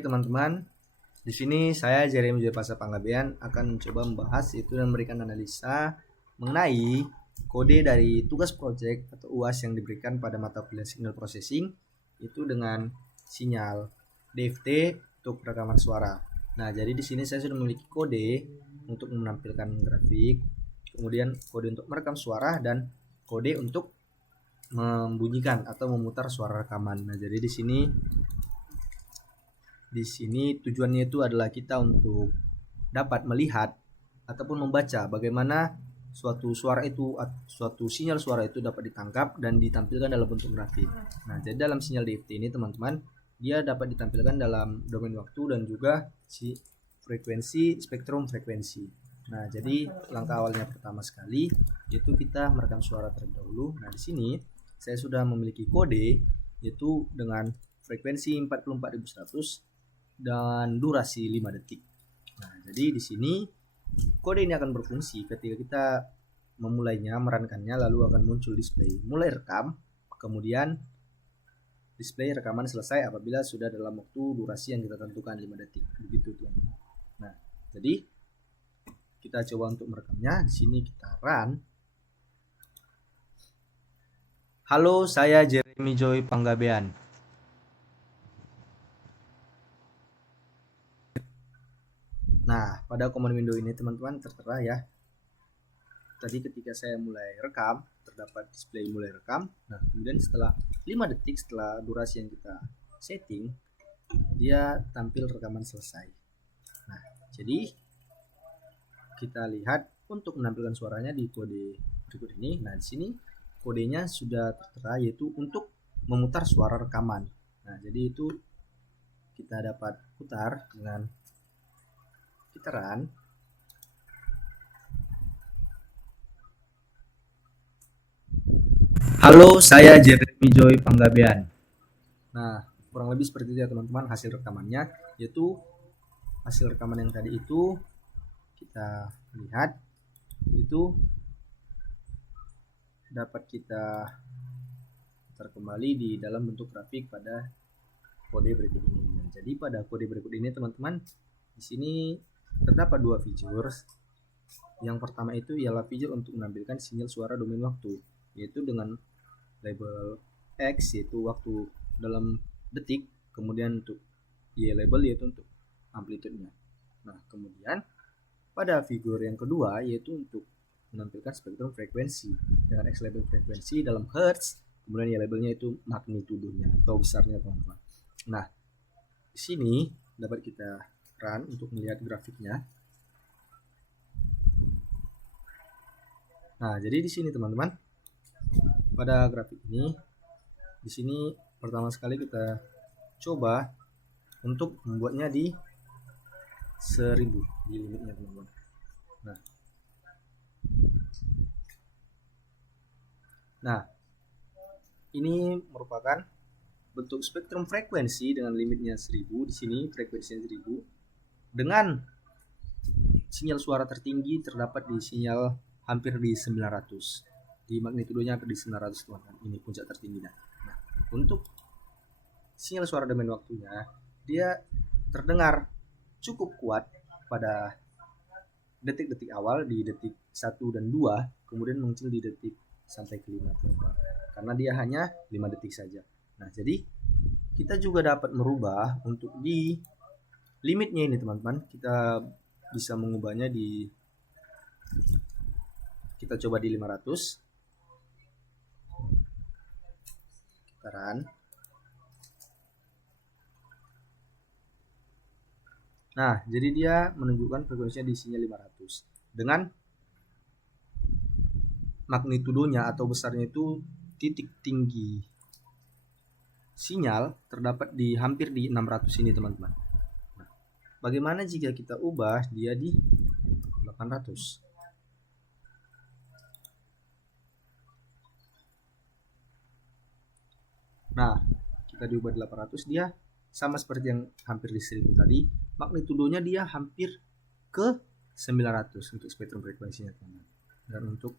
teman-teman, di sini saya Jeremy Joypasa Panggabean akan mencoba membahas itu dan memberikan analisa mengenai kode dari tugas project atau UAS yang diberikan pada mata kuliah Signal Processing itu dengan sinyal DFT untuk rekaman suara. Nah, jadi di sini saya sudah memiliki kode untuk menampilkan grafik, kemudian kode untuk merekam suara dan kode untuk membunyikan atau memutar suara rekaman. Nah, jadi di sini tujuannya itu adalah kita untuk dapat melihat ataupun membaca bagaimana suatu sinyal suara itu dapat ditangkap dan ditampilkan dalam bentuk grafik. Nah, jadi dalam sinyal DFT ini teman-teman, dia dapat ditampilkan dalam domain waktu dan juga si spektrum frekuensi. Nah, jadi langkah awalnya pertama sekali yaitu kita merekam suara terlebih dahulu. Nah, di sini saya sudah memiliki kode yaitu dengan frekuensi 44100 dan durasi 5 detik. Nah, jadi di sini kode ini akan berfungsi ketika kita memulainya, merankannya, lalu akan muncul display mulai rekam, kemudian display rekaman selesai apabila sudah dalam waktu durasi yang kita tentukan 5 detik. Begitu, teman-teman. Nah, jadi kita coba untuk merekamnya. Di sini kita run. Halo, saya Jeremy Joy Panggabean. Nah, pada command window ini teman-teman tertera ya. Tadi ketika saya mulai rekam, terdapat display mulai rekam. Nah, kemudian setelah 5 detik setelah durasi yang kita setting, dia tampil rekaman selesai. Nah, jadi kita lihat untuk menampilkan suaranya di kode berikut ini. Nah, di sini kodenya sudah tertera yaitu untuk memutar suara rekaman. Nah, jadi itu kita dapat putar dengan kita run. Halo, saya Jeremy Joy Panggabean. Nah, kurang lebih seperti itu ya teman-teman hasil rekamannya, yaitu hasil rekaman yang tadi itu kita lihat itu dapat kita putar kembali di dalam bentuk grafik pada kode berikut ini. Nah, jadi pada kode berikut ini teman-teman, di sini terdapat dua features. Yang pertama itu ialah feature untuk menampilkan sinyal suara domain waktu, yaitu dengan label X yaitu waktu dalam detik, kemudian untuk Y label yaitu untuk amplitude-nya. Nah, kemudian pada figur yang kedua yaitu untuk menampilkan spektrum frekuensi dengan X label frekuensi dalam hertz, kemudian Y labelnya itu magnitudonya atau besarnya teman-teman. Nah, di sini dapat kita run untuk melihat grafiknya. Nah, jadi di sini teman-teman, pada grafik ini, di sini pertama sekali kita coba untuk membuatnya di 1000 di limitnya teman-teman. Nah, ini merupakan bentuk spektrum frekuensi dengan limitnya 1000. Di sini frekuensinya 1000 dengan sinyal suara tertinggi terdapat di sinyal hampir di 900, di magnitudonya hampir di 900 teman-teman. Ini puncak tertingginya. Nah, untuk sinyal suara domain waktunya dia terdengar cukup kuat pada detik-detik awal di detik 1 dan 2, kemudian muncul di detik sampai ke 5 teman-teman, karena dia hanya 5 detik saja. Nah, jadi kita juga dapat merubah untuk di limitnya ini teman-teman. Kita bisa mengubahnya kita coba di 500. Kita run. Nah, jadi dia menunjukkan frekuensinya di sinyal 500 dengan magnitudonya atau besarnya itu titik tinggi sinyal terdapat di hampir di 600 ini teman-teman. Nah, bagaimana jika kita ubah dia di 800? Nah, kita diubah 800, dia sama seperti yang hampir di 1000 tadi, magnitudonya dia hampir ke 900 untuk spektrum frekuensinya teman-teman. Dan untuk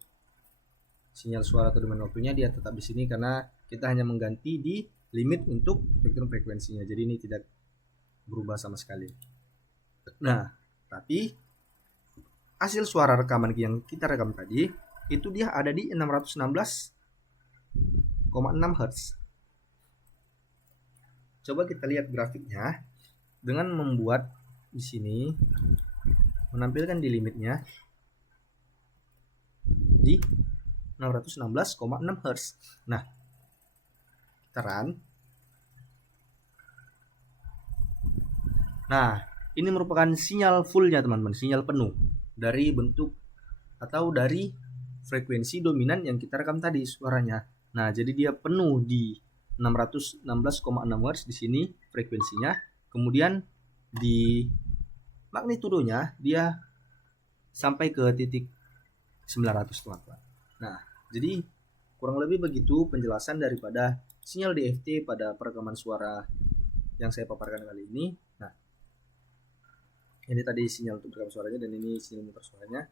sinyal suara atau domain waktunya dia tetap di sini karena kita hanya mengganti di limit untuk spektrum frekuensinya. Jadi ini tidak berubah sama sekali. Nah, tapi hasil suara rekaman yang kita rekam tadi itu dia ada di 616,6 Hz. Coba kita lihat grafiknya dengan membuat di sini menampilkan di limitnya di 616,6 Hz. Nah, kita run. Nah, ini merupakan sinyal fullnya teman-teman, sinyal penuh dari bentuk atau dari frekuensi dominan yang kita rekam tadi suaranya. Nah, jadi dia penuh di 616,6 Hz di sini frekuensinya. Kemudian di magnitudonya dia sampai ke titik 900 teman-teman. Nah, jadi kurang lebih begitu penjelasan daripada sinyal DFT pada perekaman suara yang saya paparkan kali ini. Nah, ini tadi sinyal untuk rekam suaranya dan ini sinyal muter suaranya.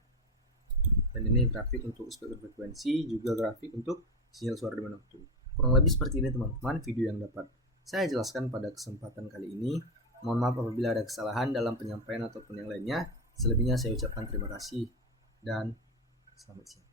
Dan ini grafik untuk spektrum frekuensi, juga grafik untuk sinyal suara dominan waktu. Kurang lebih seperti ini teman-teman video yang dapat saya jelaskan pada kesempatan kali ini. Mohon maaf apabila ada kesalahan dalam penyampaian ataupun yang lainnya. Selebihnya saya ucapkan terima kasih dan selamat siang.